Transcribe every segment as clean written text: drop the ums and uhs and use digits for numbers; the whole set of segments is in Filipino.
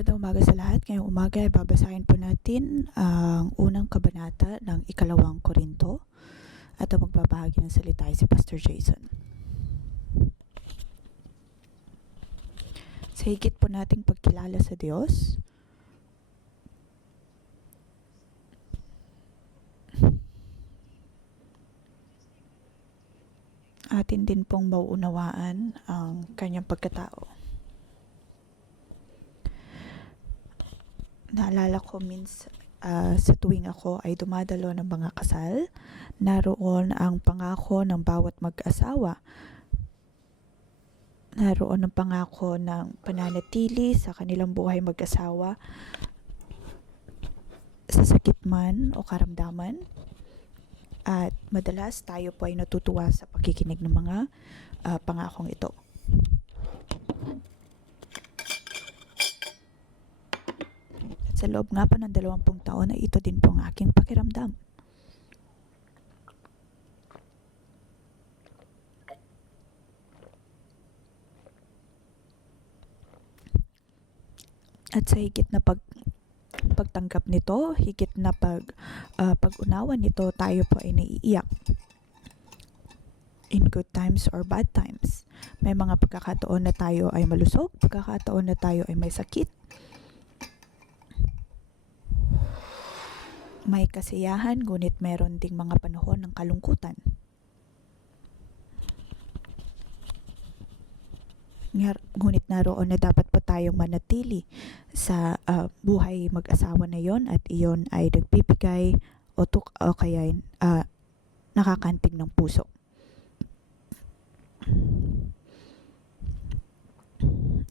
Magandang umaga sa lahat. Ngayong umaga ay babasahin po natin ang unang kabanata ng ikalawang Korinto at ang magbabahagi ng salita ay si Pastor Jason. Sa higit po nating pagkilala sa Diyos, atin din pong mauunawaan ang kanyang pagkatao. Naalala ko sa tuwing ako ay dumadalo ng mga kasal, naroon ang pangako ng bawat mag-asawa. Naroon ang pangako ng pananatili sa kanilang buhay mag-asawa sa sakit man o karamdaman. At madalas tayo po ay natutuwa sa pakikinig ng mga pangakong ito. Sa loob nga pa ng 20 taon ay ito din po ang aking pakiramdam. At sa higit na pagtanggap nito, higit na pag-unawa nito, tayo po ay naiiyak. In good times or bad times. May mga pagkakataon na tayo ay malusog, pagkakataon na tayo ay may sakit. May kasiyahan, ngunit meron ding mga panahon ng kalungkutan. Ngunit naroon na dapat pa tayong manatili sa buhay mag-asawa na yon, at iyon ay nagbibigay o kaya nakakantig ng puso.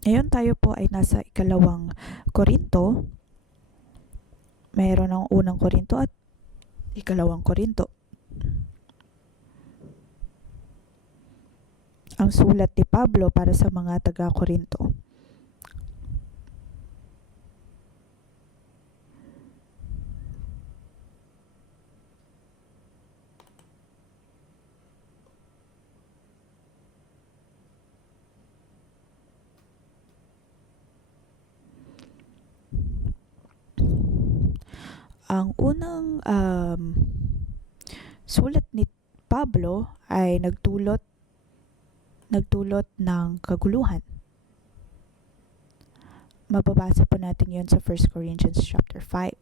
Ngayon tayo po ay nasa ikalawang Korinto. Mayroon ang unang Korinto at ikalawang Korinto. Ang sulat ni Pablo para sa mga taga-Korinto. Ang unang sulat ni Pablo ay nagdulot ng kaguluhan. Mababasa po natin yon sa 1 Corinthians chapter 5.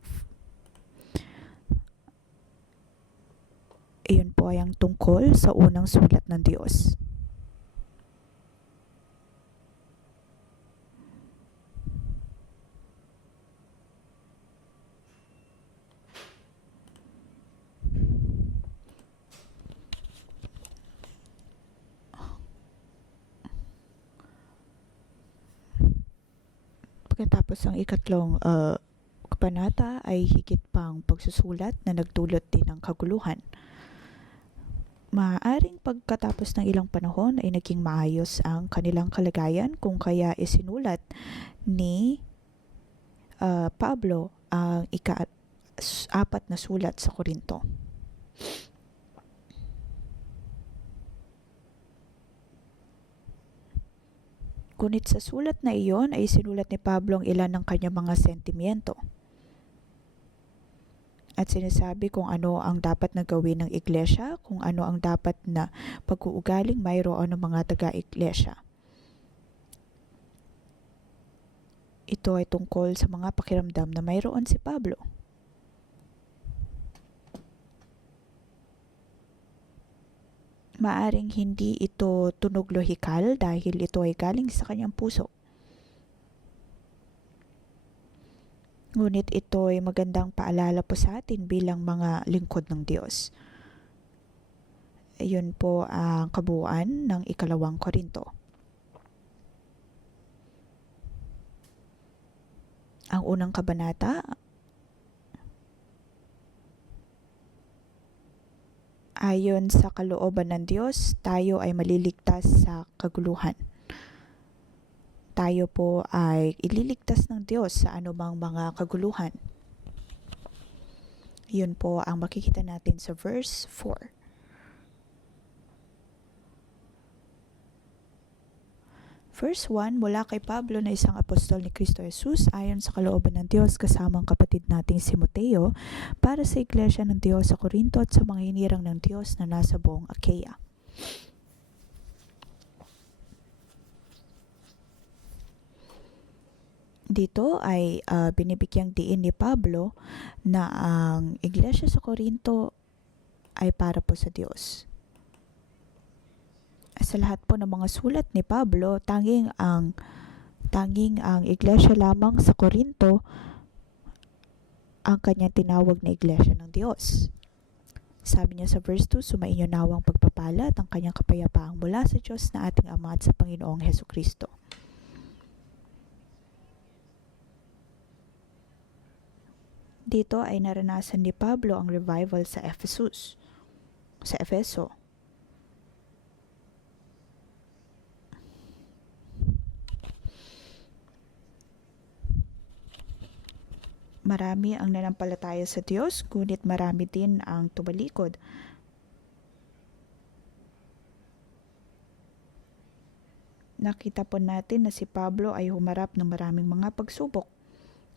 Iyon po ay ang tungkol sa unang sulat ng Diyos. Pagkatapos ang ikatlong kabanata ay higit pang pagsusulat na nagdulot din ng kaguluhan. Maaaring pagkatapos ng ilang panahon ay naging maayos ang kanilang kalagayan, kung kaya isinulat ni Pablo ang ika-4 na sulat sa Korinto. Ngunit sa sulat na iyon ay sinulat ni Pablo ang ilan ng kanyang mga sentimiento. At sinasabi kung ano ang dapat na gawin ng iglesia, kung ano ang dapat na pag-uugaling mayroon ng mga taga-iglesia. Ito ay tungkol sa mga pakiramdam na mayroon si Pablo. Maaring hindi ito tunog lohikal dahil ito ay galing sa kanyang puso. Ngunit ito ay magandang paalala po sa atin bilang mga lingkod ng Diyos. Iyon po ang kabuuan ng ikalawang Korinto. Ang unang kabanata ayon sa kalooban ng Diyos, tayo ay maliligtas sa kaguluhan. Tayo po ay ililigtas ng Diyos sa anumang mga kaguluhan. Yun po ang makikita natin sa verse 4. Verse 1, mula kay Pablo na isang apostol ni Kristo Jesus ayon sa kalooban ng Diyos kasamang kapatid nating si Timoteo para sa Iglesia ng Diyos sa Corinto at sa mga hinirang ng Diyos na nasa buong Achaia. Dito ay binibigyang diin ni Pablo na ang Iglesia sa Corinto ay para po sa Diyos. Sa lahat po ng mga sulat ni Pablo, tanging ang iglesia lamang sa Corinto ang kanyang tinawag na iglesia ng Diyos. Sabi niya sa verse 2, sumainyo nawang pagpapala at ang kanyang kapayapaang mula sa Diyos na ating Ama at sa Panginoong Hesukristo. Dito ay naranasan ni Pablo ang revival sa Efeso. Marami ang nanampalataya sa Diyos, ngunit marami din ang tumalikod. Nakita po natin na si Pablo ay humarap ng maraming mga pagsubok.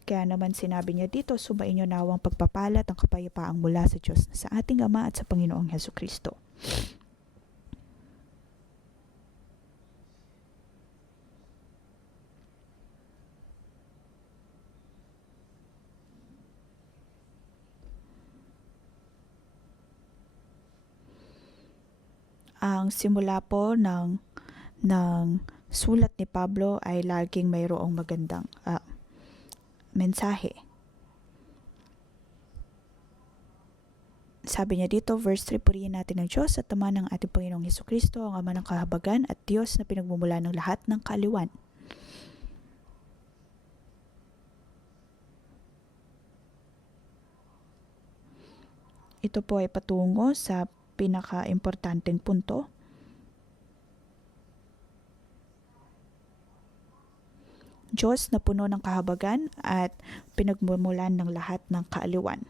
Kaya naman sinabi niya dito, sumainyo nawang pagpapala at ang kapayapaang mula sa Diyos na sa ating Ama at sa Panginoong Hesukristo. Ang simula po ng sulat ni Pablo ay laging mayroong magandang mensahe. Sabi niya dito, verse 3, purihin natin ang Diyos at Ama ng ating Panginoong Hesukristo, ang Ama ng kahabagan at Diyos na pinagmumula ng lahat ng kaaliwan. Ito po ay patungo sa pinaka-importanteng punto. Diyos na puno ng kahabagan at pinagmumulan ng lahat ng kaaliwan.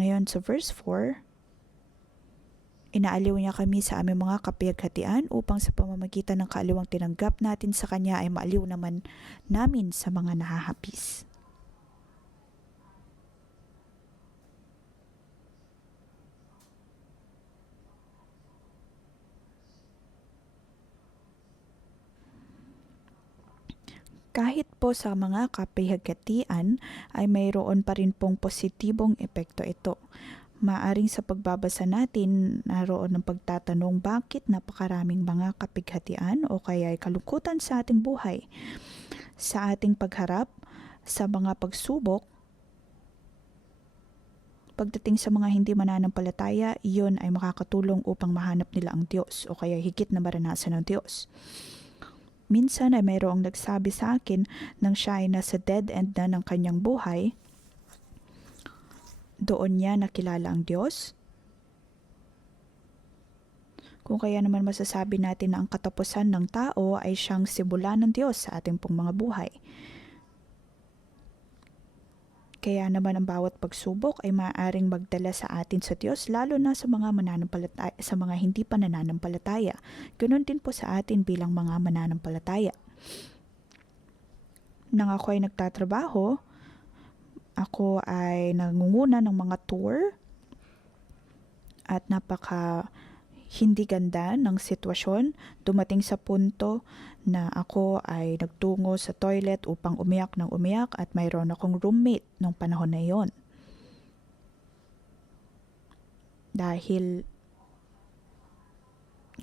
Ngayon sa verse 4, inaaliw niya kami sa aming mga kapighatian upang sa pamamagitan ng kaaliwang tinanggap natin sa Kanya ay maaliw naman namin sa mga nahahapis. Kahit po sa mga kapighatian ay mayroon pa rin pong positibong epekto ito. Maaring sa pagbabasa natin, naroon ng pagtatanong bakit napakaraming mga kapighatian o kaya ay kalungkutan sa ating buhay. Sa ating pagharap sa mga pagsubok, pagdating sa mga hindi mananampalataya, iyon ay makakatulong upang mahanap nila ang Diyos o kaya higit na maranasan ng Diyos. Minsan ay mayroong nagsabi sa akin nang siya ay nasa dead end na ng kanyang buhay, doon niya nakilala ang Diyos. Kung kaya naman masasabi natin na ang katapusan ng tao ay siyang simula ng Diyos sa ating pong mga buhay. Kaya naman ang bawat pagsubok ay maaaring magdala sa atin sa Diyos, lalo na sa mga mananampalataya, sa mga hindi pa nananampalataya. Ganoon din po sa atin bilang mga mananampalataya. Nang ako ay nagtatrabaho, ako ay nangunguna ng mga tour at napaka hindi ganda ng sitwasyon. Dumating sa punto na ako ay nagtungo sa toilet upang umiyak ng umiyak at mayroon akong roommate nung panahon na yon. Dahil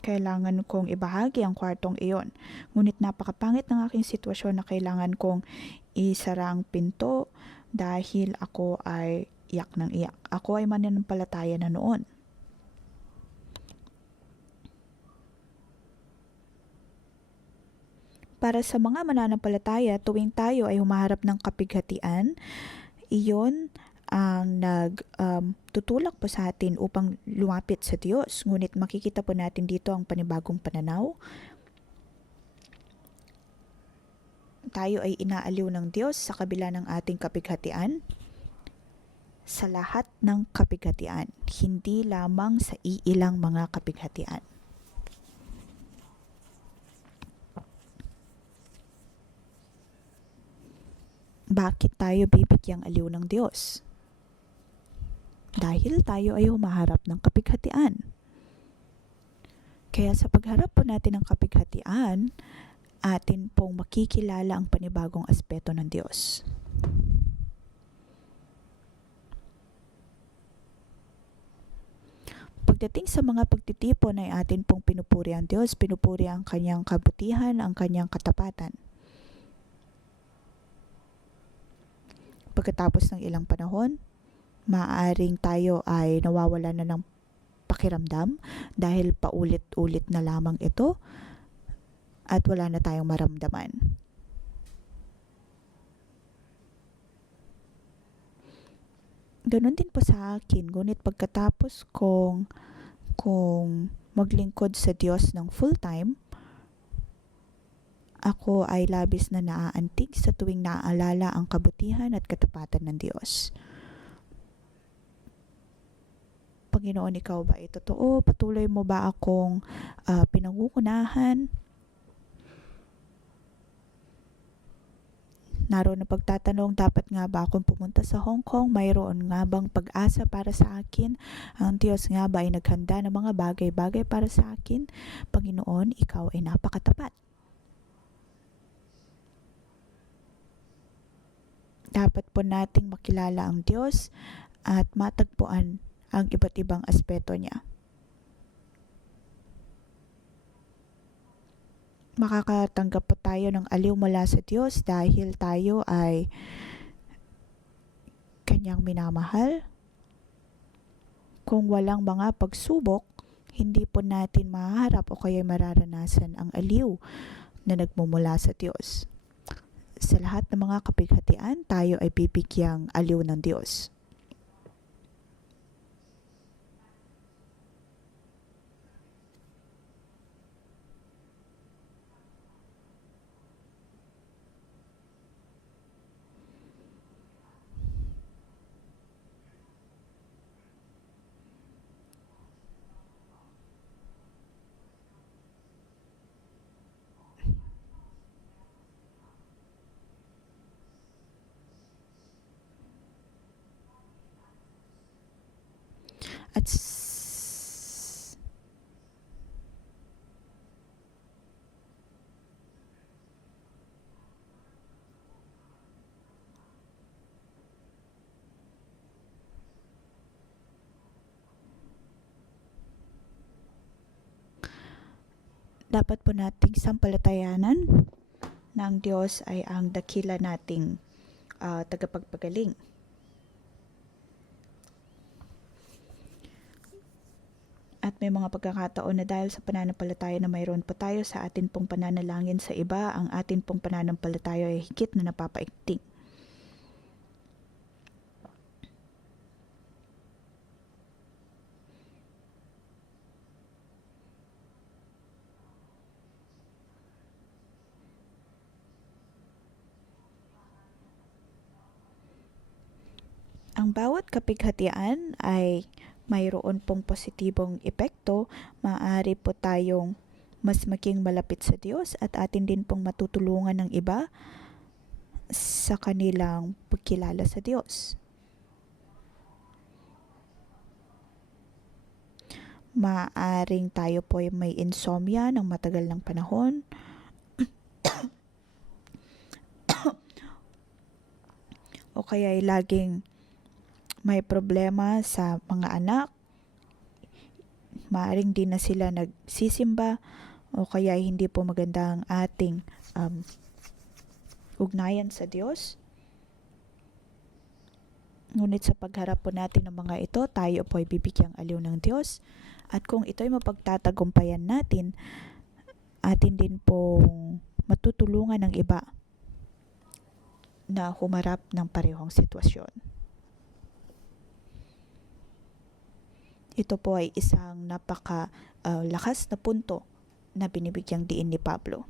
kailangan kong ibahagi ang kwartong iyon. Ngunit napakapangit ng aking sitwasyon na kailangan kong isara ang pinto dahil ako ay iyak ng iyak. Ako ay mananampalataya na noon. Para sa mga mananampalataya, tuwing tayo ay humaharap ng kapighatian, iyon ang tutulak po sa atin upang lumapit sa Diyos. Ngunit makikita po natin dito ang panibagong pananaw. Tayo ay inaaliw ng Diyos sa kabila ng ating kapighatian. Sa lahat ng kapighatian, hindi lamang sa iilang mga kapighatian. Bakit tayo bibigyang aliw ng Diyos? Dahil tayo ay humaharap ng kapighatian. Kaya sa pagharap po natin ng kapighatian, atin pong makikilala ang panibagong aspeto ng Diyos. Pagdating sa mga pagtitipon ay atin pong pinupuri ang Diyos, pinupuri ang kanyang kabutihan, ang kanyang katapatan. Pagkatapos ng ilang panahon, maaaring tayo ay nawawala na ng pakiramdam dahil paulit-ulit na lamang ito at wala na tayong maramdaman. Ganon din po sa akin, ngunit pagkatapos kung maglingkod sa Diyos ng full time, ako ay labis na naaantig sa tuwing naaalala ang kabutihan at katapatan ng Diyos. Panginoon, ikaw ba ay totoo? Patuloy mo ba akong pinangungunahan? Naroon na pagtatanong, dapat nga ba akong pumunta sa Hong Kong? Mayroon nga bang pag-asa para sa akin? Ang Diyos nga ba ay naghanda ng mga bagay-bagay para sa akin? Panginoon, ikaw ay napakatapat. Dapat po nating makilala ang Diyos at matagpuan ang iba't ibang aspeto niya. Makakatanggap po tayo ng aliw mula sa Diyos dahil tayo ay kanyang minamahal. Kung walang mga pagsubok, hindi po natin mahaharap o kaya mararanasan ang aliw na nagmumula sa Diyos. Sa lahat ng mga kapighatian, tayo ay bibigyang aliw ng Diyos. At dapat po nating sampalatayanan na ang Diyos ay ang dakila nating tagapagpagaling. At may mga pagkakataon na dahil sa pananampalataya na mayroon pa tayo sa atin pong pananalangin sa iba, ang atin pong pananampalataya ay higit na napapaigting. Ang bawat kapighatian ay mayroon pong positibong epekto. Maaari po tayong mas maging malapit sa Diyos at atin din pong matutulungan ng iba sa kanilang pagkilala sa Diyos. Maaring tayo po ay may insomnia ng matagal ng panahon. O kaya ay laging may problema sa mga anak, maaring di na sila nagsisimba, o kaya hindi po maganda ang ating ugnayan sa Diyos. Ngunit sa pagharap po natin ng mga ito, tayo po ay bibigyang aliw ng Diyos. At kung ito'y mapagtatagumpayan natin, atin din pong matutulungan ng iba na humarap ng parehong sitwasyon. Ito po ay isang lakas na punto na binibigyang diin ni Pablo.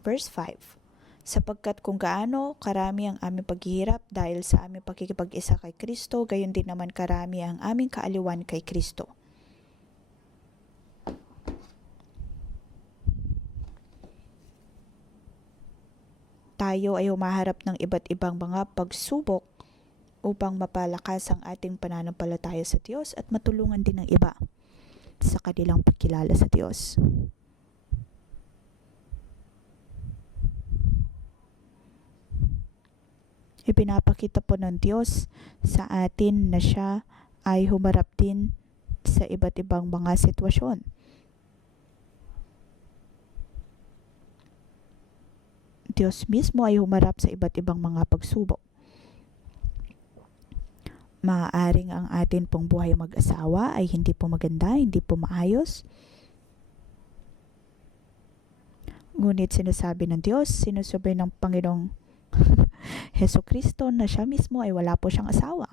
Verse 5. Sapagkat kung gaano karami ang aming paghihirap dahil sa aming pakikipag-isa kay Kristo, gayon din naman karami ang aming kaaliwan kay Kristo. tayo ay humaharap ng iba't ibang mga pagsubok upang mapalakas ang ating pananampalataya sa Diyos at matulungan din ng iba sa kanilang pagkilala sa Diyos. Ipinapakita po ng Diyos sa atin na siya ay humarap din sa iba't ibang mga sitwasyon. Diyos mismo ay humarap sa iba't ibang mga pagsubok. Maaaring ang atin pong buhay mag-asawa ay hindi po maganda, hindi po maayos. Ngunit sinasabi ng Diyos, sinusubay ng Panginoong Hesukristo na siya mismo ay wala po siyang asawa.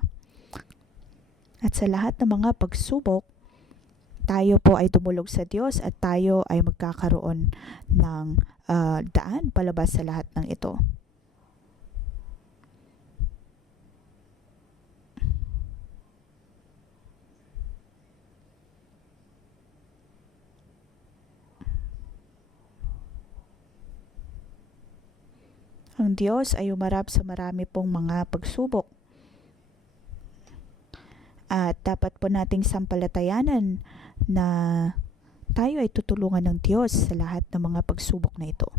At sa lahat ng mga pagsubok, tayo po ay tumulog sa Diyos at tayo ay magkakaroon ng daan palabas sa lahat ng ito. Ang Diyos ay humarap sa marami pong mga pagsubok. At dapat po nating sampalatayanan na tayo ay tutulungan ng Diyos sa lahat ng mga pagsubok na ito.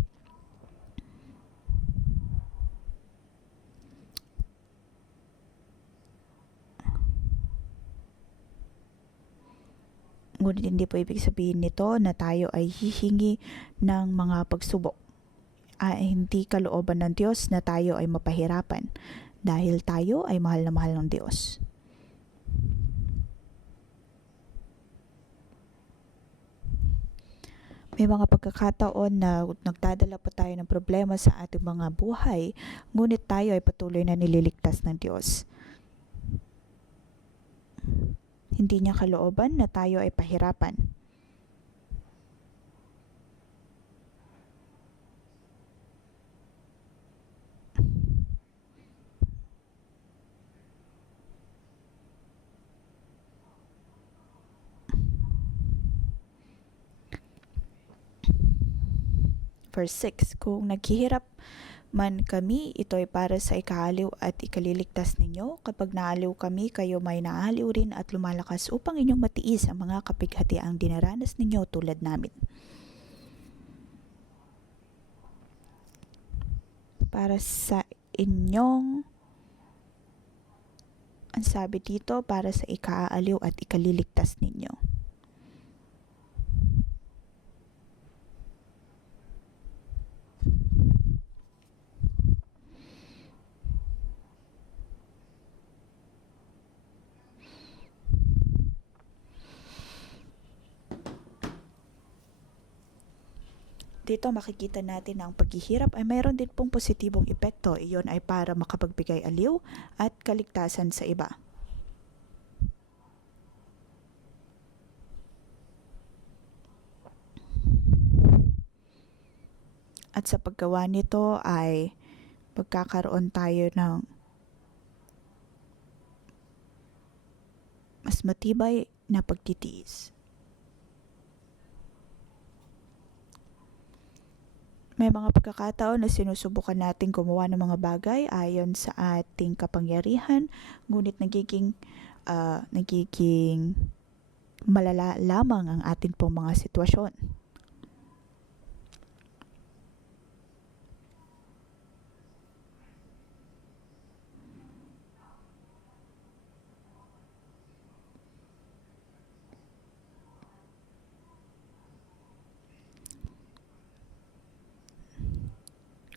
Ngunit hindi po ibig sabihin nito na tayo ay hihingi ng mga pagsubok. Hindi kalooban ng Diyos na tayo ay mapahirapan dahil tayo ay mahal na mahal ng Diyos. May mga pagkakataon na nagdadala pa tayo ng problema sa ating mga buhay, ngunit tayo ay patuloy na nililigtas ng Diyos. Hindi niya kalooban na tayo ay pahirapan. Verse 6, kung naghihirap man kami, ito ay para sa ikaaliw at ikaliligtas ninyo. Kapag naaliw kami, kayo may naaliw rin at lumalakas upang inyong matiis ang mga kapighatiang dinaranas ninyo tulad namin. Para sa inyong, ang sabi dito, para sa ikaaliw at ikaliligtas ninyo. Dito makikita natin na ang paghihirap ay mayroon din pong positibong epekto. Iyon ay para makapagbigay aliw at kaligtasan sa iba. At sa paggawa nito ay pagkakaroon tayo ng mas matibay na pagtitiis. May mga pagkakataon na sinusubukan natin gumawa ng mga bagay ayon sa ating kapangyarihan, ngunit nagiging malala lamang ang ating pong mga sitwasyon.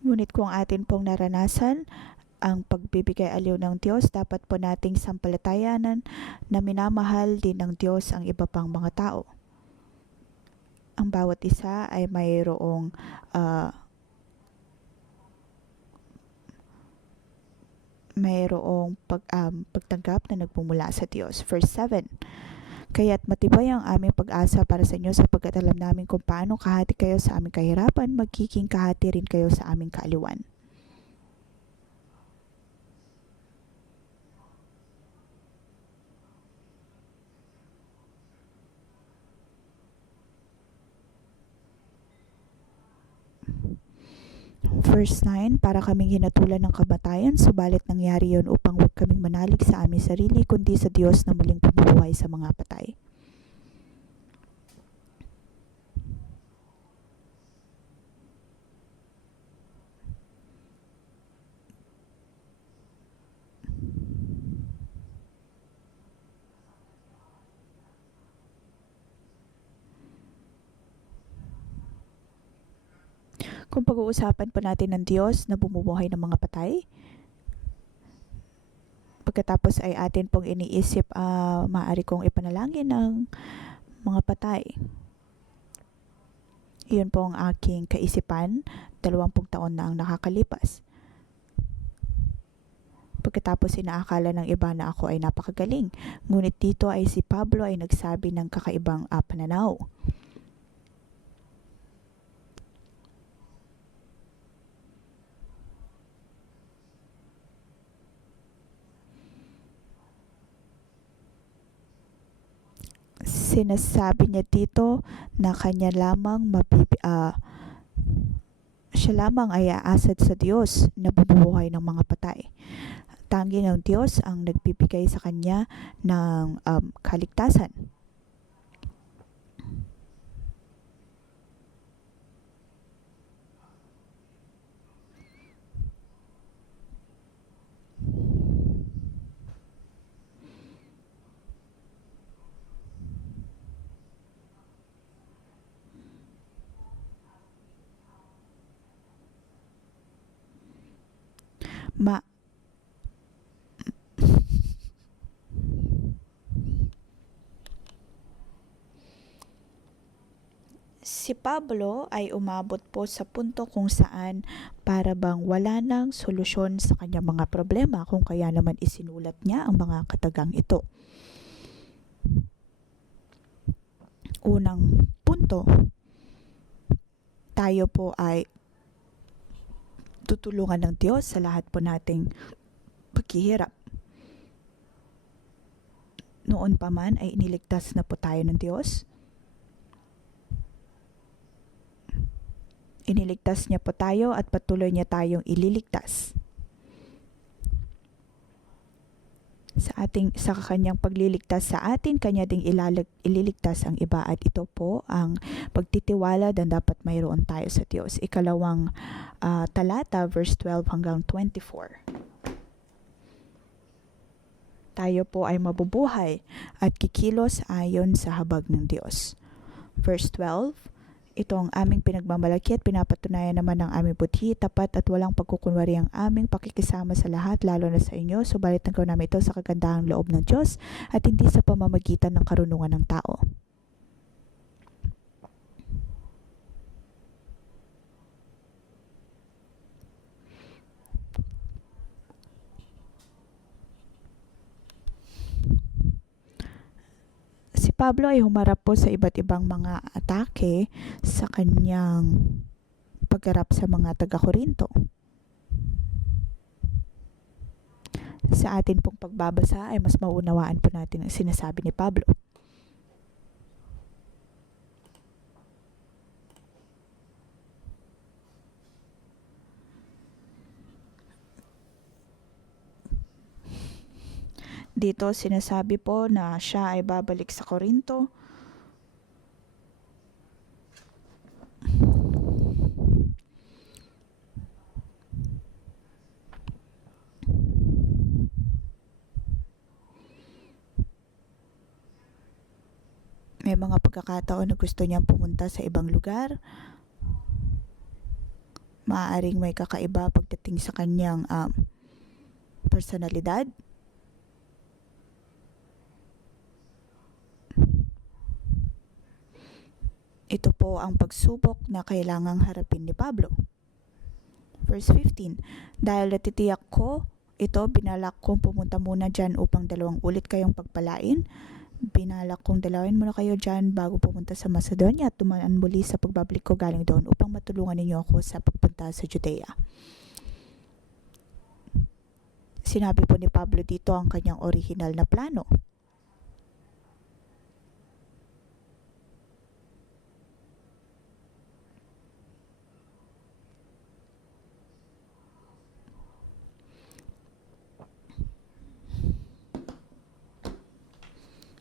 Ngunit kung atin pong naranasan ang pagbibigay aliw ng Diyos, dapat po nating sampalatayanan na minamahal din ng Diyos ang iba pang mga tao. Ang bawat isa ay mayroong pagtanggap na nagmumula sa Diyos. Verse 7, kaya't matibay ang aming pag-asa para sa inyo sapagkat alam namin kung paano kahati kayo sa aming kahirapan, magiging kahati rin kayo sa aming kaaliwan. Verse 9, para kaming hinatulan ng kamatayan, subalit nangyari yon upang huwag kaming manalig sa aming sarili, kundi sa Diyos na muling bumubuhay sa mga patay. Kung pag-uusapan po natin ng Diyos na bumubuhay ng mga patay, pagkatapos ay atin pong iniisip, maaari kong ipanalangin ng mga patay. Iyon po ang aking kaisipan, 20 taon na ang nakakalipas. Pagkatapos inaakala ng iba na ako ay napakagaling. Ngunit dito ay si Pablo ay nagsabi ng kakaibang pananaw. Sinasabi niya dito na siya lamang ay aasad sa Diyos na bumubuhay ng mga patay. Tanging ng Diyos ang nagbibigay sa kanya ng kaligtasan. Si Pablo ay umabot po sa punto kung saan para bang wala nang solusyon sa kanyang mga problema, kung kaya naman isinulat niya ang mga katagang ito. Unang punto, tayo po ay tutulungan ng Diyos sa lahat po nating paghihirap. Noon pa man ay iniligtas na po tayo ng Diyos. Iniligtas niya po tayo at patuloy niya tayong ililigtas. Sa kanyang pagliligtas sa atin, kanya ding ililigtas ang iba, at ito po ang pagtitiwala na dapat mayroon tayo sa Diyos. Ikalawang talata, verse 12 hanggang 24. Tayo po ay mabubuhay at kikilos ayon sa habag ng Diyos. Verse 12, ito ang aming pinagmamalaki at pinapatunayan naman ng aming budhi, tapat at walang pagkukunwari ang aming pakikisama sa lahat, lalo na sa inyo, subalit nagawa namin ito sa kagandahang loob ng Diyos at hindi sa pamamagitan ng karunungan ng tao. Si Pablo ay humarap po sa iba't ibang mga atake sa kanyang pagharap sa mga taga-Korinto. Sa atin pong pagbabasa ay mas maunawaan po natin ang sinasabi ni Pablo. Dito sinasabi po na siya ay babalik sa Korinto. May mga pagkakataon na gusto niyang pumunta sa ibang lugar. Maaaring may kakaiba pagdating sa kanyang personalidad. Ito po ang pagsubok na kailangang harapin ni Pablo. Verse 15, dahil natitiyak ko, ito binalak kong pumunta muna dyan upang 2 ulit kayong pagpalain. Binalak kong dalawin muna kayo dyan bago pumunta sa Macedonia at tumaan muli sa pagbabalik ko galing doon upang matulungan ninyo ako sa pagpunta sa Judea. Sinabi po ni Pablo dito ang kanyang original na plano.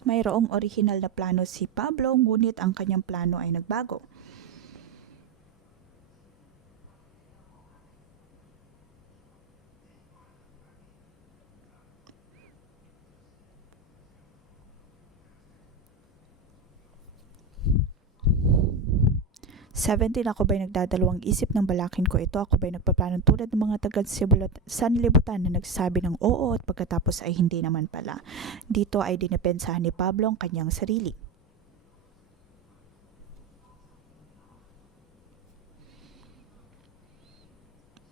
Mayroong orihinal na plano si Pablo, ngunit ang kanyang plano ay nagbago. Seventeen, ako ba'y nagdadalawang isip ng balakin ko ito? Ako ba'y nagpaplano tulad ng mga sanlibutan na nagsasabi ng oo at pagkatapos ay hindi naman pala? Dito ay dinipensahan ni Pablo ang kanyang sarili.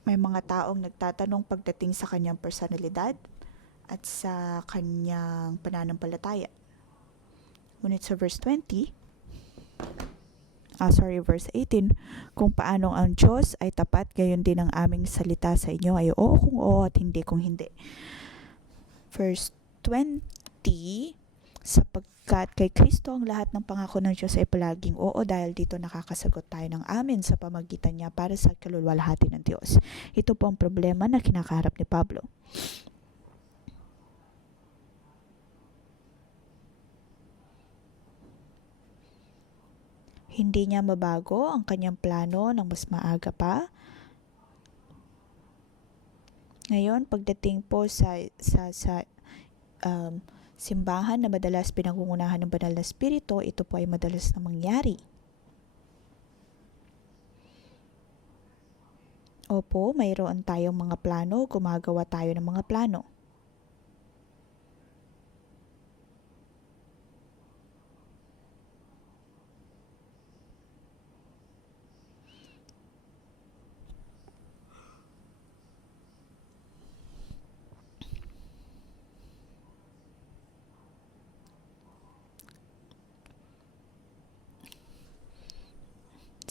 May mga taong nagtatanong pagdating sa kanyang personalidad at sa kanyang pananampalataya. Ngunit sa verse 18, kung paano ang Diyos ay tapat, gayon din ang aming salita sa inyo ay oo kung oo at hindi kung hindi. Verse 20, sapagkat kay Kristo ang lahat ng pangako ng Diyos ay palaging oo, dahil dito nakakasagot tayo ng amin sa pamagitan niya para sa kaluluwalhati ng Diyos. Ito po ang problema na kinakaharap ni Pablo. Hindi niya mabago ang kanyang plano ng mas maaga pa. Ngayon, pagdating po sa simbahan na madalas pinangungunahan ng banal na espiritu, ito po ay madalas na mangyari. Opo, mayroon tayong mga plano, gumagawa tayo ng mga plano.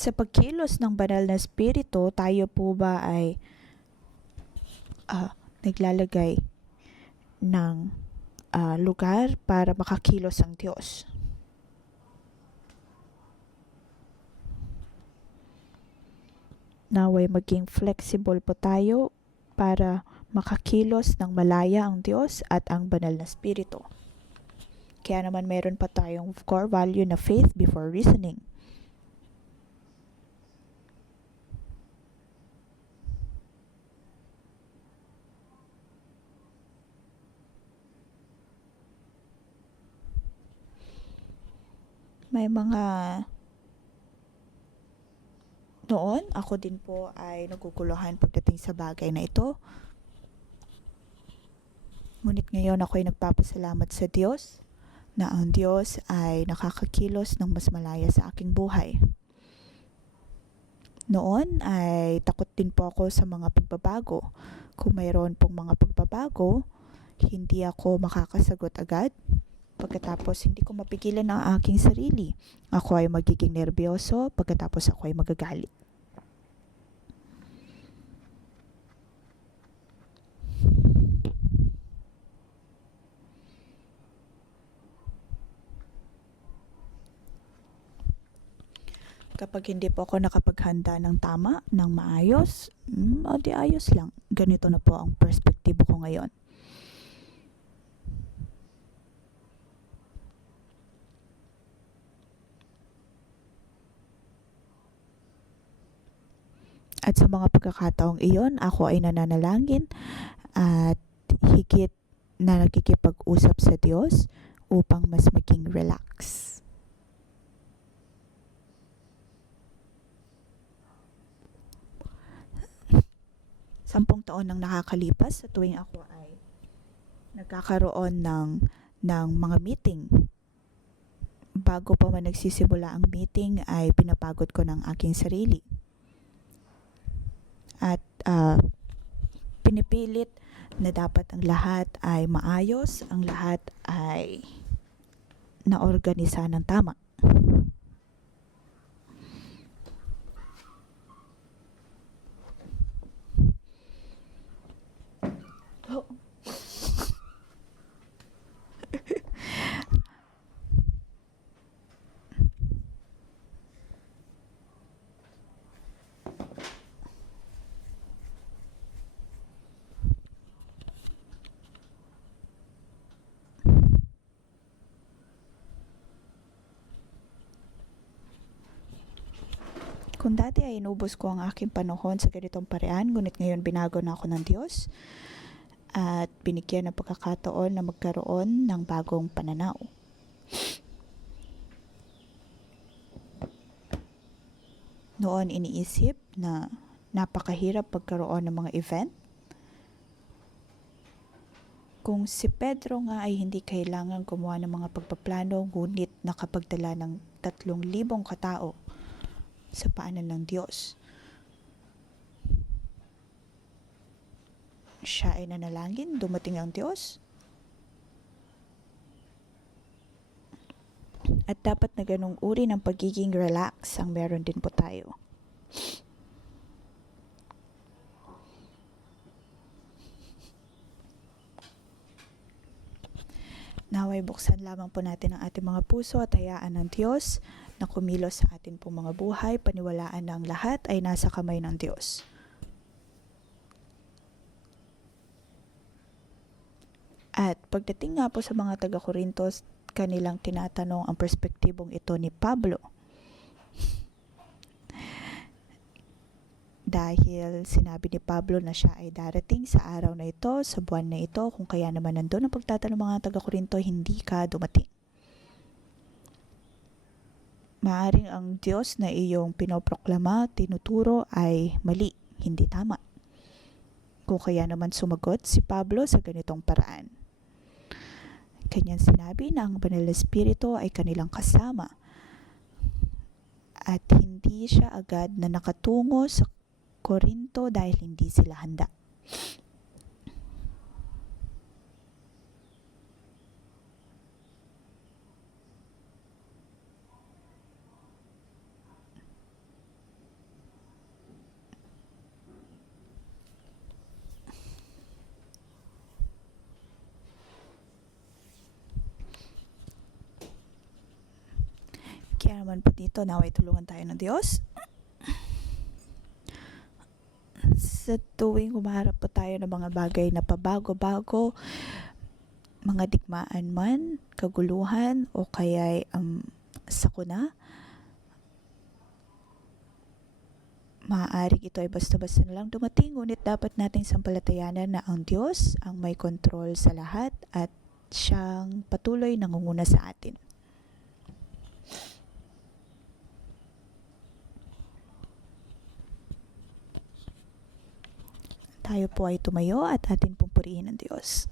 Sa pagkilos ng banal na espiritu, tayo po ba ay naglalagay ng lugar para makakilos ang Diyos? Naway maging flexible po tayo para makakilos ng malaya ang Diyos at ang banal na espiritu. Kaya naman meron pa tayong core value na faith before reasoning. May mga noon, ako din po ay naguguluhan pagdating sa bagay na ito. Ngunit ngayon ako ay nagpapasalamat sa Diyos na ang Diyos ay nakakakilos ng mas malaya sa aking buhay. Noon ay takot din po ako sa mga pagbabago. Kung mayroon pong mga pagbabago, hindi ako makakasagot agad. Pagkatapos hindi ko mapigilan ang aking sarili. Ako ay magiging nerbiyoso, pagkatapos ako ay magagalit. Kapag hindi po ako nakapaghanda ng tama, ng maayos, o di ayos lang. Ganito na po ang perspektibo ko ngayon. At sa mga pagkakataong iyon, ako ay nananalangin at higit na nakikipag-usap sa Diyos upang mas maging relax. 10 taon nang nakakalipas sa tuwing ako ay nagkakaroon ng mga meeting. Bago pa man nagsisimula ang meeting ay pinapagod ko ng aking sarili. At pinipilit na dapat ang lahat ay maayos, ang lahat ay naorganisa ng tama. Kung dati ay inubos ko ang aking panahon sa ganitong paraan, ngunit ngayon binago na ako ng Diyos at binigyan ng pagkakataon na magkaroon ng bagong pananaw. Noon iniisip na napakahirap pagkaroon ng mga event. Kung si Pedro nga ay hindi kailangan gumawa ng mga pagpaplano, ngunit nakapagdala ng 3,000 katao sa paanan ng Diyos. Siya ay nanalangin, dumating ang Diyos. At dapat na ganung uri ng pagiging relax ang meron din po tayo. Naway buksan lamang po natin ang ating mga puso at hayaan ng Diyos na kumilos sa atin pong mga buhay, paniwalaan na ang lahat ay nasa kamay ng Diyos. At pagdating nga po sa mga taga-Korintos, kanilang tinatanong ang perspektibong ito ni Pablo. Dahil sinabi ni Pablo na siya ay darating sa araw na ito, sa buwan na ito, kung kaya naman nandun ang pagtatanong mga taga-Korinto, hindi ka dumating. Maaring ang Diyos na iyong pinoproklama, tinuturo ay mali, hindi tama. Kung kaya naman sumagot si Pablo sa ganitong paraan. Kanyang sinabi na ang Banal na Espiritu ay kanilang kasama at hindi siya agad na nakatungo sa Korinto dahil hindi sila handa. Kaya naman po dito, naway tulungan tayo ng Diyos. Sa tuwing humaharap po tayo ng mga bagay na pabago-bago, mga digmaan man, kaguluhan, o kaya sakuna, maaaring ito ay basta-basta na lang dumating, ngunit dapat nating sampalatayanan na ang Diyos ang may kontrol sa lahat at siyang patuloy nangunguna sa atin. Tayo po ay tumayo at atin pong purihin ang Diyos.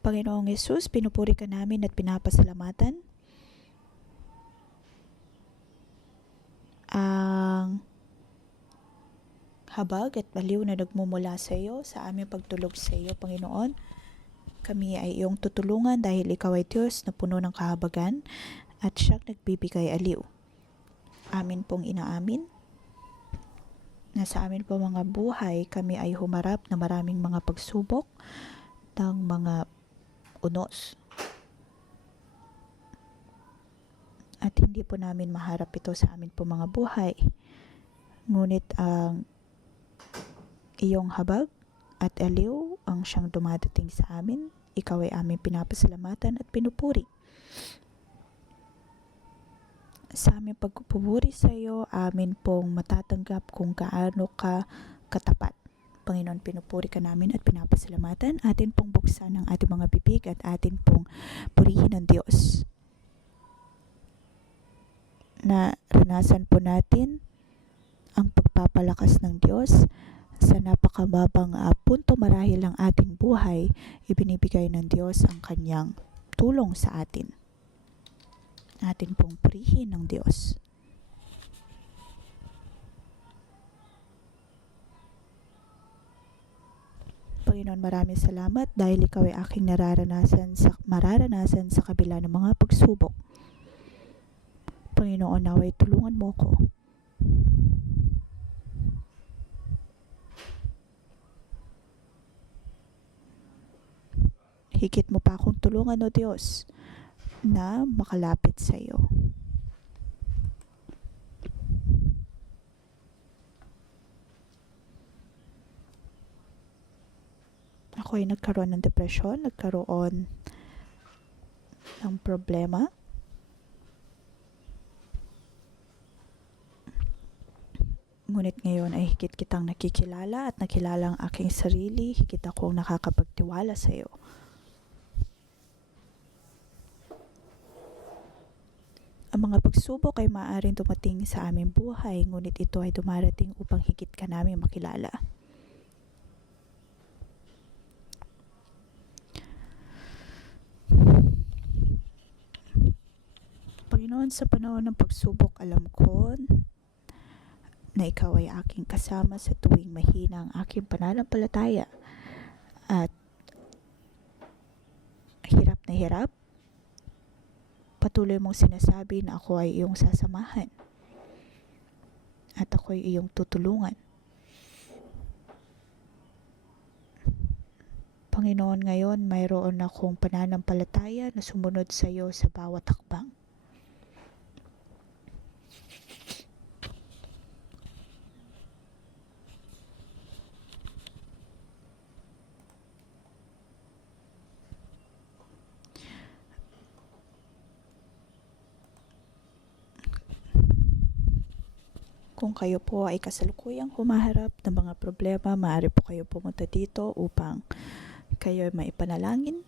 Panginoong Yesus, pinupuri ka namin at pinapasalamatan. Ang habag at baliw na nagmumula sa iyo sa aming pagtulog sa iyo, Panginoon. Kami ay iyong tutulungan dahil ikaw ay Diyos na puno ng kahabagan at siyang nagbibigay aliw. Amin pong inaamin na sa amin po mga buhay kami ay humarap na maraming mga pagsubok ng mga unos. At hindi po namin maharap ito sa amin po mga buhay. Ngunit ang iyong habag at aliw ang siyang dumadating sa amin. Ikaw ay aming pinapasalamatan at pinupuri. Sa aming pagpupuri sa iyo, amin pong matatanggap kung gaano ka katapat. Panginoon, pinupuri ka namin at pinapasalamatan. Atin pong buksan ang ating mga bibig at atin pong purihin ang Diyos. Naranasan po natin ang pagpapalakas ng Diyos sa napakababang punto marahil ng ating buhay. Ibinibigay ng Diyos ang kanyang tulong sa atin. Atin pong purihin ng Diyos. Panginoon, maraming salamat dahil ikaw ay aking mararanasan sa kabila ng mga pagsubok. Panginoon, naway tulungan mo ko. Higit mo pa akong tulungan, O Diyos, na makalapit sa iyo. Ako ay nagkaroon ng depresyon, nagkaroon ng problema. Ngunit ngayon ay higit kitang nakikilala at nakilala ang aking sarili, higit akong nakakapagtiwala sa iyo. Ang mga pagsubok ay maaaring dumating sa aming buhay, ngunit ito ay dumarating upang higit ka namin makilala. Panginoon, sa panahon ng pagsubok, alam ko na ikaw ay aking kasama sa tuwing mahina ang aking pananampalataya. At hirap na hirap, patuloy mong sinasabi na ako ay iyong sasamahan. At ako ay iyong tutulungan. Panginoon, ngayon mayroon akong pananampalataya na sumunod sa iyo sa bawat hakbang. Kung kayo po ay kasalukuyang humaharap ng mga problema, maaari po kayo pumunta dito upang kayo ay maipanalangin.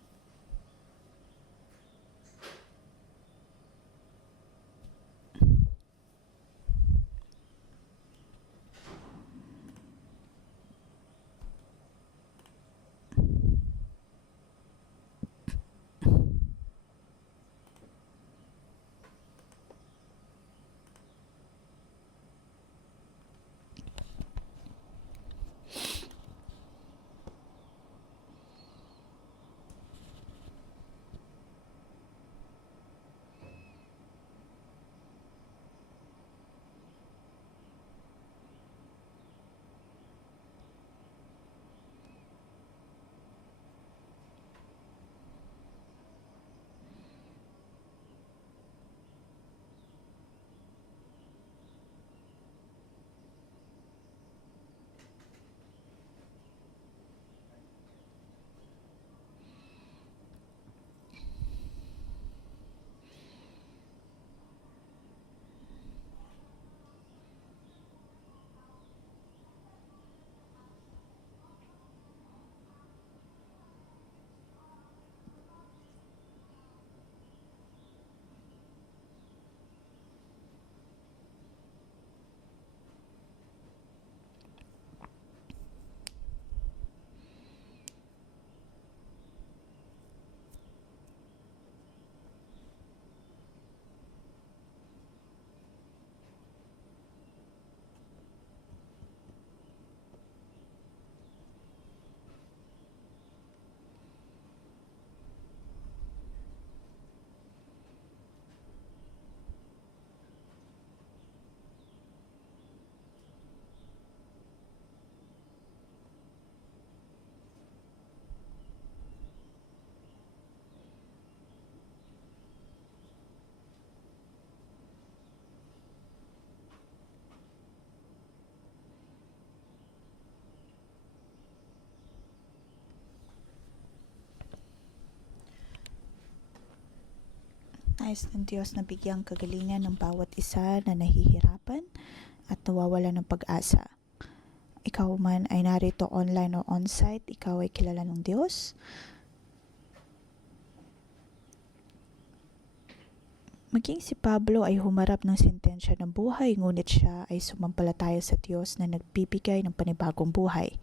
Nais ng Diyos na bigyang kagalingan ng bawat isa na nahihirapan at nawawala ng pag-asa. Ikaw man ay narito online o on-site, ikaw ay kilala ng Diyos. Maging si Pablo ay humarap ng sentensya ng buhay, ngunit siya ay sumampalataya sa Diyos na nagbibigay ng panibagong buhay.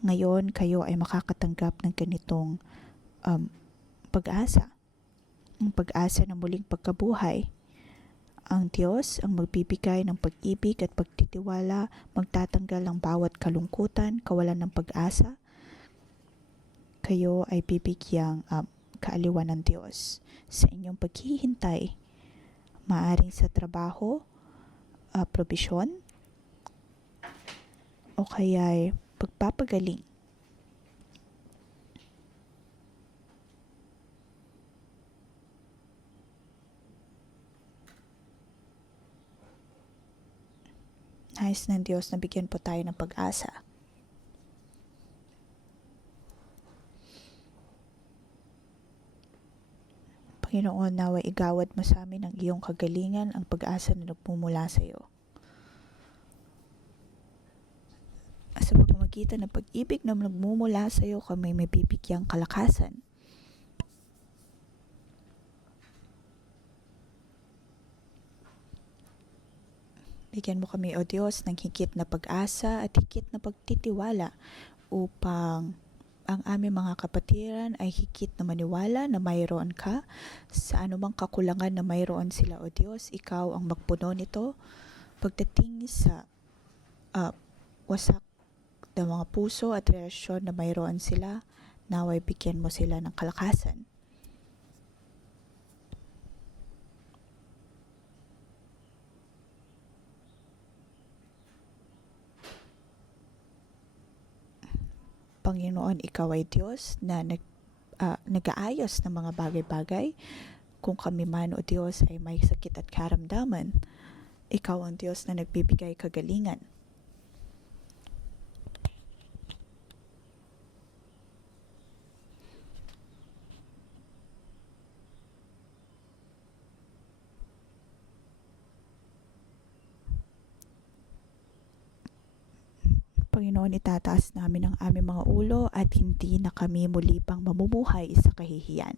Ngayon, kayo ay makakatanggap ng ganitong pag-asa. Ang pag-asa ng muling pagkabuhay. Ang Diyos ang magbibigay ng pag-ibig at pagtitiwala, magtatanggal ng bawat kalungkutan, kawalan ng pag-asa. Kayo ay bibigyang kaaliwan ng Diyos sa inyong paghihintay. Maaring sa trabaho, probisyon, o kaya pagpapagaling. Nais ng Diyos na bigyan po tayo ng pag-asa. Panginoon, nawa igawad mo sa amin ang iyong kagalingan, ang pag-asa na nagmumula sa iyo. Sa pamamagitan ng pag-ibig na nagmumula sa iyo, kami may bibigyang kalakasan. Bigyan mo kami, O Diyos, ng higit na pag-asa at higit na pagtitiwala upang ang aming mga kapatiran ay higit na maniwala na mayroon ka. Sa anumang kakulangan na mayroon sila, O Diyos, ikaw ang magpuno nito. Pagdating sa wasak na mga puso at relasyon na mayroon sila, naway bigyan mo sila ng kalakasan. Panginoon, ikaw ay Diyos na nag-aayos ng mga bagay-bagay. Kung kami man, O Diyos, ay may sakit at karamdaman, ikaw ang Diyos na nagbibigay kagalingan. Panginoon, itataas namin ang aming mga ulo at hindi na kami muli pang mamumuhay sa kahihiyan.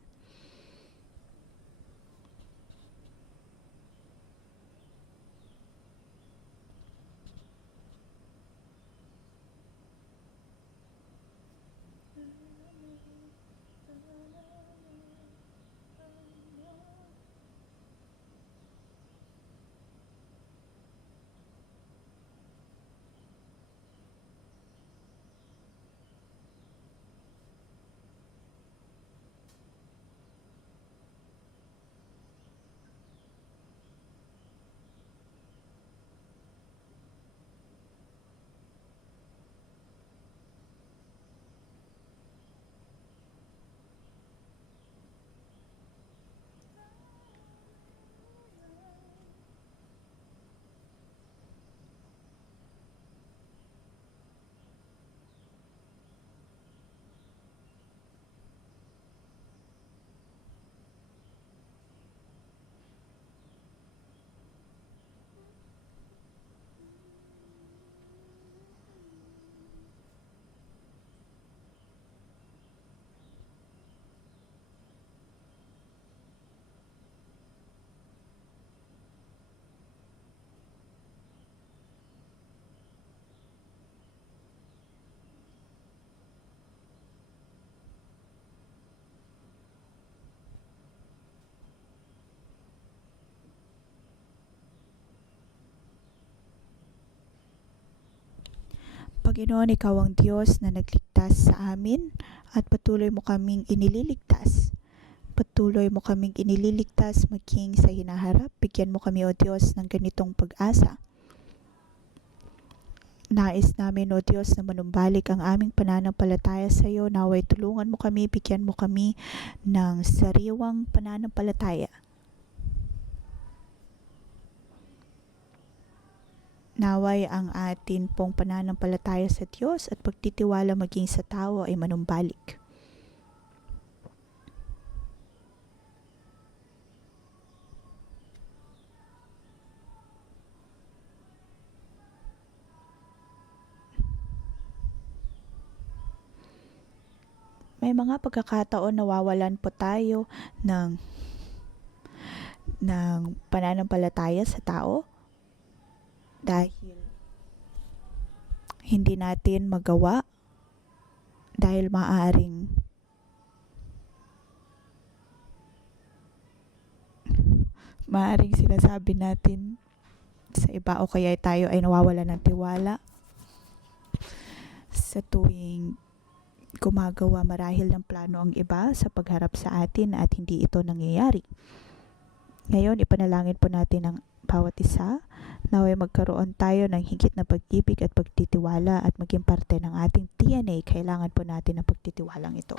Panginoon, ikaw ang Diyos na nagligtas sa amin at patuloy mo kaming inililigtas. Patuloy mo kaming inililigtas maging sa hinaharap. Bigyan mo kami, O Diyos, ng ganitong pag-asa. Nais namin, O Diyos, na manumbalik ang aming pananampalataya sa iyo. Naway tulungan mo kami, bigyan mo kami ng sariwang pananampalataya. Naway ang atin pong pananampalataya sa Diyos at pagtitiwala maging sa tao ay manumbalik. May mga pagkakataon nawawalan po tayo ng pananampalataya sa tao dahil hindi natin magawa, dahil maaaring sinasabi natin sa iba o kaya tayo ay nawawalan ng tiwala sa tuwing gumagawa marahil ng plano ang iba sa pagharap sa atin at hindi ito nangyayari. Ngayon, ipanalangin po natin ang bawat isa, naway magkaroon tayo ng higit na pag-ibig at pagtitiwala at maging parte ng ating DNA. Kailangan po natin ang pagtitiwalang ito.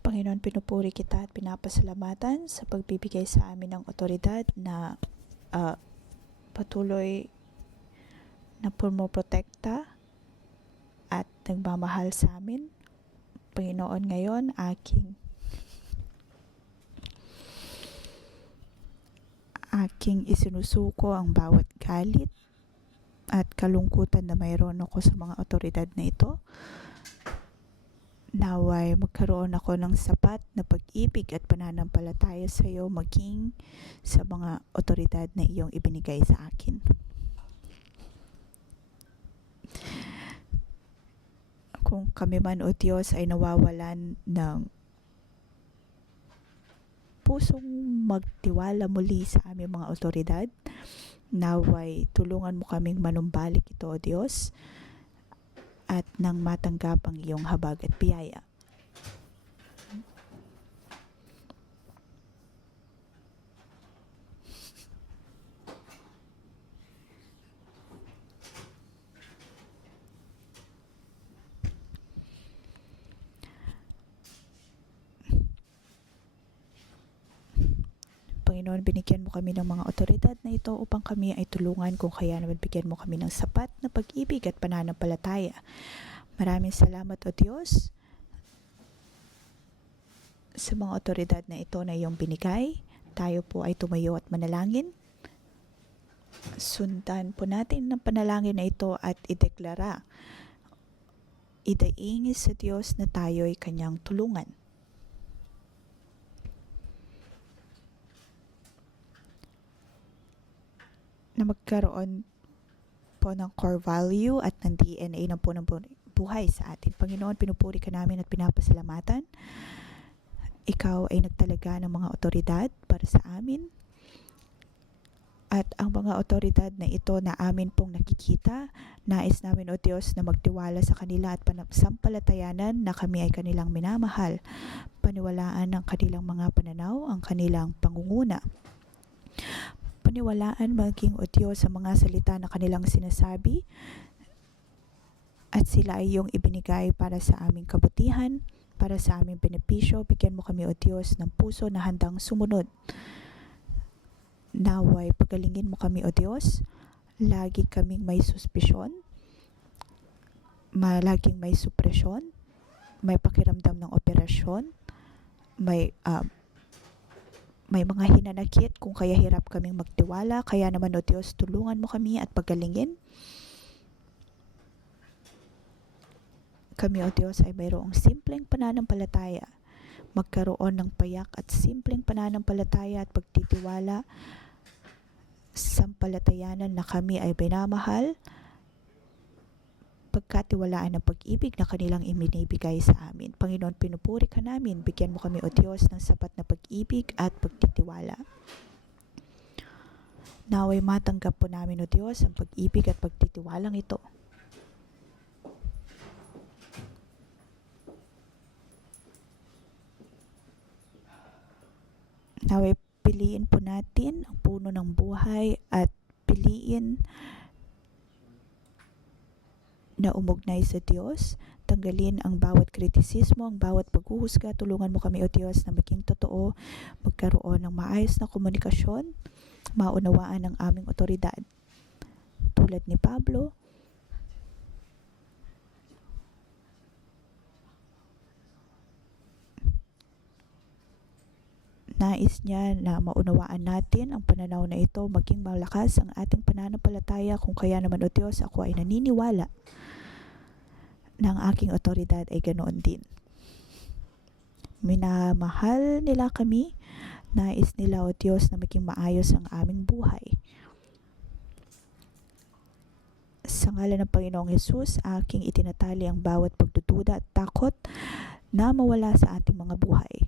Panginoon, pinupuri kita at pinapasalamatan sa pagbibigay sa amin ng otoridad na patuloy na pumoprotekta at nagmamahal sa amin. Panginoon, ngayon aking isinusuko ang bawat galit at kalungkutan na mayroon ako sa mga otoridad na ito. Naway magkaroon ako ng sapat na pag-ibig at pananampalataya sa iyo maging sa mga otoridad na iyong ibinigay sa akin. Kung kami man o Diyos ay nawawalan ng pusong magtiwala muli sa aming mga otoridad, naway tulungan mo kaming manumbalik ito o Diyos at nang matanggap ang iyong habag at biyaya. Panginoon, binigyan mo kami ng mga otoridad na ito upang kami ay tulungan, kung kaya naman bigyan mo kami ng sapat na pag-ibig at pananampalataya. Maraming salamat o Diyos sa mga otoridad na ito na iyong binigay. Tayo po ay tumayo at manalangin. Sundan po natin ng panalangin na ito at ideklara, idaingin sa Diyos na tayo ay kanyang tulungan. Na magkaroon po ng core value at ng DNA ng punong buhay sa atin. Panginoon, pinupuri ka namin at pinapasalamatan. Ikaw ay nagtalaga ng mga otoridad para sa amin. At ang mga otoridad na ito na amin pong nakikita, nais namin o Diyos na magtiwala sa kanila at sampalatayanan na kami ay kanilang minamahal. Paniwalaan ang kanilang mga pananaw, ang kanilang pangunguna. paniwalaan maging o Diyos sa mga salita na kanilang sinasabi at sila ay iyong ibinigay para sa aming kabutihan, para sa aming benepisyo. Bigyan mo kami o Diyos ng puso na handang sumunod. Naway pagalingin mo kami o Diyos. Lagi kaming may suspisyon, laging may supresyon, may pakiramdam ng operasyon, may mga hinanakit kung kaya hirap kaming magtiwala. Kaya naman o Diyos, tulungan mo kami at pagalingin. Kami o Diyos ay mayroong simpleng pananampalataya. Magkaroon ng payak at simpleng pananampalataya at pagtitiwala. Sampalatayanan na kami ay binamahal. Pagkatiwalaan ng pag-ibig na kanilang iminibigay sa amin. Panginoon, pinupuri ka namin. Bigyan mo kami o Diyos ng sapat na pag-ibig at pagtitiwala. Naway matanggap po namin o Diyos ang pag-ibig at pagtitiwalang ito. Naway piliin po natin ang puno ng buhay at piliin na umugnay sa Diyos. Tanggalin ang bawat kritisismo, ang bawat paghuhusga. Tulungan mo kami o Diyos na maging totoo, magkaroon ng maayos na komunikasyon, maunawaan ang aming otoridad. Tulad ni Pablo, nais niya na maunawaan natin ang pananaw na ito, maging malakas ang ating pananampalataya. Kung kaya naman o Diyos, ako ay naniniwala na ang aking otoridad ay ganoon din. Minamahal nila kami, nais nila o Diyos na maging maayos ang aming buhay. Sa ngalan ng Panginoong Hesus, aking itinatali ang bawat pagdududa at takot na mawala sa ating mga buhay.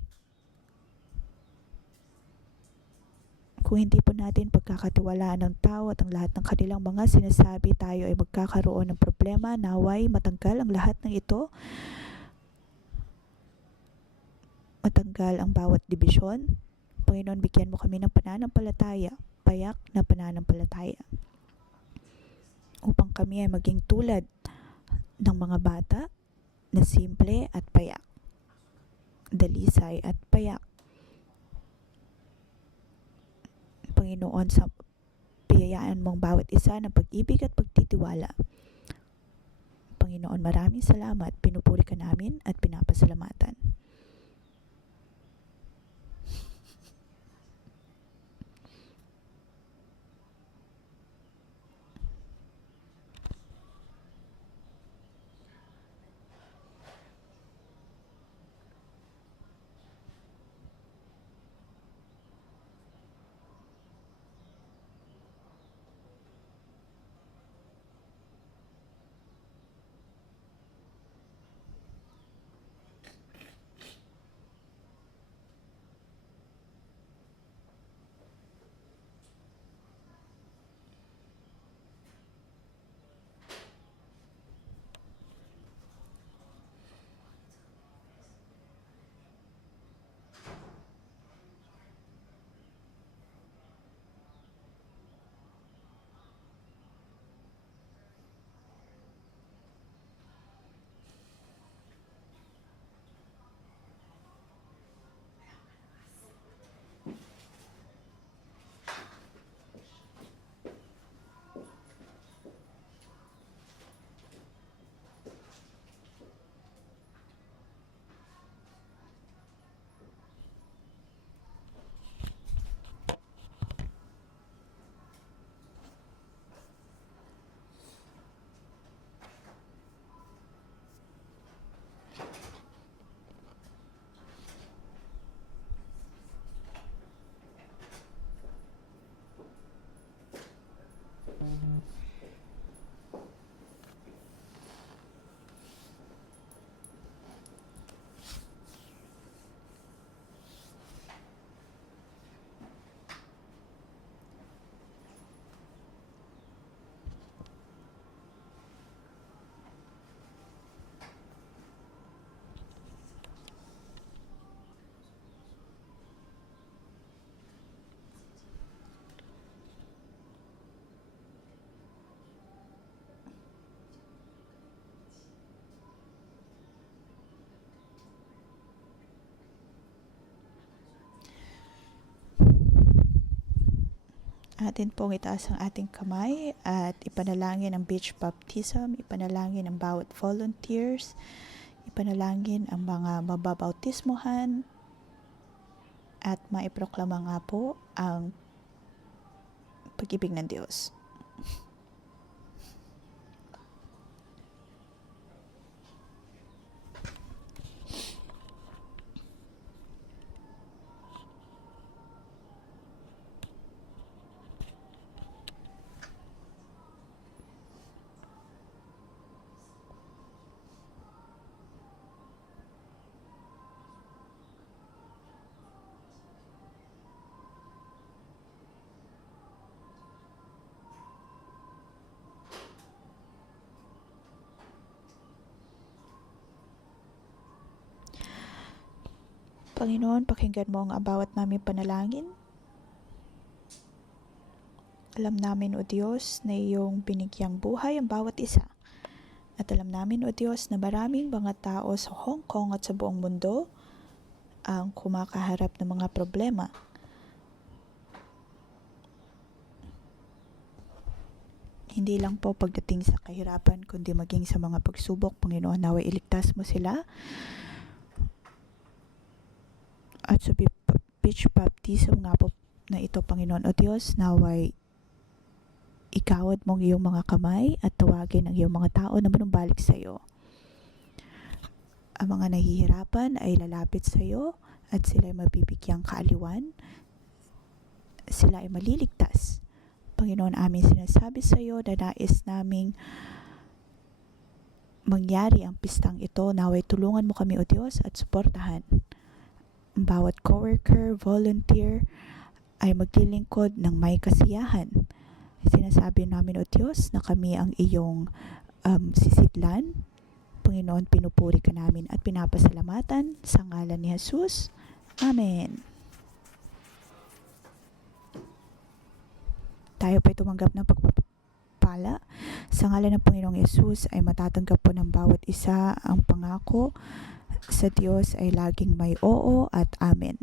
Kung hindi po natin pagkakatiwalaan ng tao at ang lahat ng kanilang mga sinasabi, tayo ay magkakaroon ng problema. Naway matanggal ang lahat ng ito. Matanggal ang bawat dibisyon. Panginoon, bigyan mo kami ng pananampalataya, payak na pananampalataya, upang kami ay maging tulad ng mga bata na simple at payak, dalisay at payak. Panginoon, sa biyayaan mong bawat isa ng pag-ibig at pagtitiwala. Panginoon, maraming salamat. Pinupuri ka namin at pinapasalamatan. Atin pong itaas ang ating kamay at ipanalangin ang beach baptism, ipanalangin ang bawat volunteers, ipanalangin ang mga mababautismohan, at maiproklama nga po ang pag-ibig ng Diyos. Panginoon, pakinggan mo ang bawat namin panalangin. Alam namin, O Diyos, na iyong binigyang buhay ang bawat isa. At alam namin, O Diyos, na maraming mga tao sa Hong Kong at sa buong mundo ang kumakaharap ng mga problema. Hindi lang po pagdating sa kahirapan, kundi maging sa mga pagsubok. Panginoon, naway iligtas mo sila. At sa beach baptism nga po na ito, Panginoon o Diyos, naway ikawad mong iyong mga kamay at tawagin ang iyong mga tao na manumbalik sa iyo. Ang mga nahihirapan ay lalapit sa iyo at sila ay mabibigyang kaaliwan. Sila ay maliligtas. Panginoon, amin sinasabi sa iyo na nais naming mangyari ang pistang ito. Naway tulungan mo kami, O Diyos, at suportahan. Ang bawat coworker, volunteer ay maglilingkod ng may kasiyahan. Sinasabi namin, O Diyos, na kami ang iyong sisidlan. Panginoon, pinupuri ka namin at pinapasalamatan sa ngalan ni Jesus. Amen. Tayo po'y tumanggap ng pagpapala. Sa ngalan ng Panginoong Jesus ay matatanggap po ng bawat isa ang pangako. Sa Diyos ay laging may oo at amen.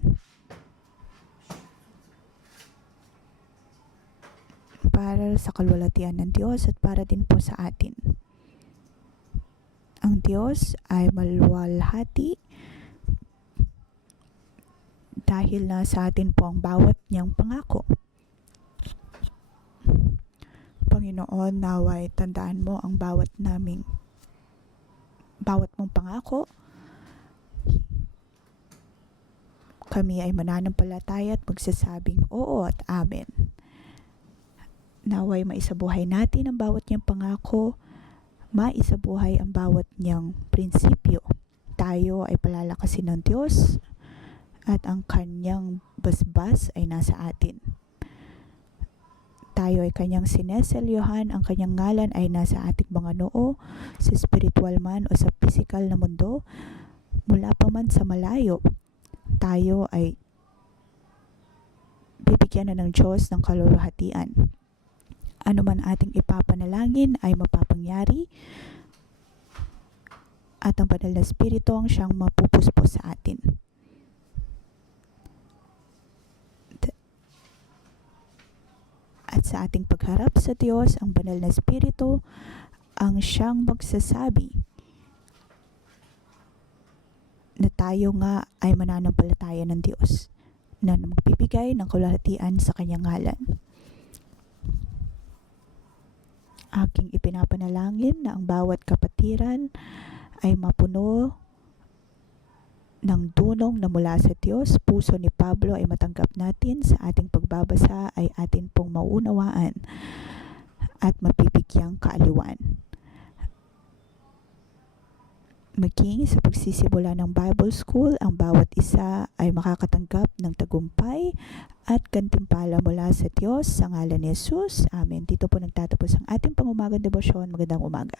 Para sa kalwalhatian ng Diyos at para din po sa atin. Ang Diyos ay maluwalhati dahil na sa atin po ang bawat niyang pangako. Panginoon, naway tandaan mo ang bawat mong pangako. Kami ay mananampalataya at magsasabing oo at amen. Naway maisabuhay natin ang bawat niyang pangako, maisabuhay ang bawat niyang prinsipyo. Tayo ay palalakasin ng Diyos at ang kanyang basbas ay nasa atin. Tayo ay kanyang sineselyohan, ang kanyang ngalan ay nasa ating mga noo, sa spiritual man o sa physical na mundo, mula pa man sa malayo. Tayo ay bibigyan na ng Diyos ng kalwalhatian. Ano man ating ipapanalangin ay mapapangyari at ang Banal na Espiritu ang siyang mapupuspos sa atin. At sa ating pagharap sa Diyos, ang Banal na Espiritu ang siyang magsasabi na tayo nga ay mananampalataya ng Diyos na magbibigay ng kalwalhatian sa kanyang ngalan. Aking ipinapanalangin na ang bawat kapatiran ay mapuno ng dunong na mula sa Diyos. Puso ni Pablo ay matanggap natin, sa ating pagbabasa ay atin pong maunawaan at mapipigyang kaaliwan. Maging sa pagsisimula ng Bible School, ang bawat isa ay makakatanggap ng tagumpay at gantimpala mula sa Diyos sa ngalan ni Jesus. Amen. Dito po nagtatapos ang ating pangumagang debosyon. Magandang umaga.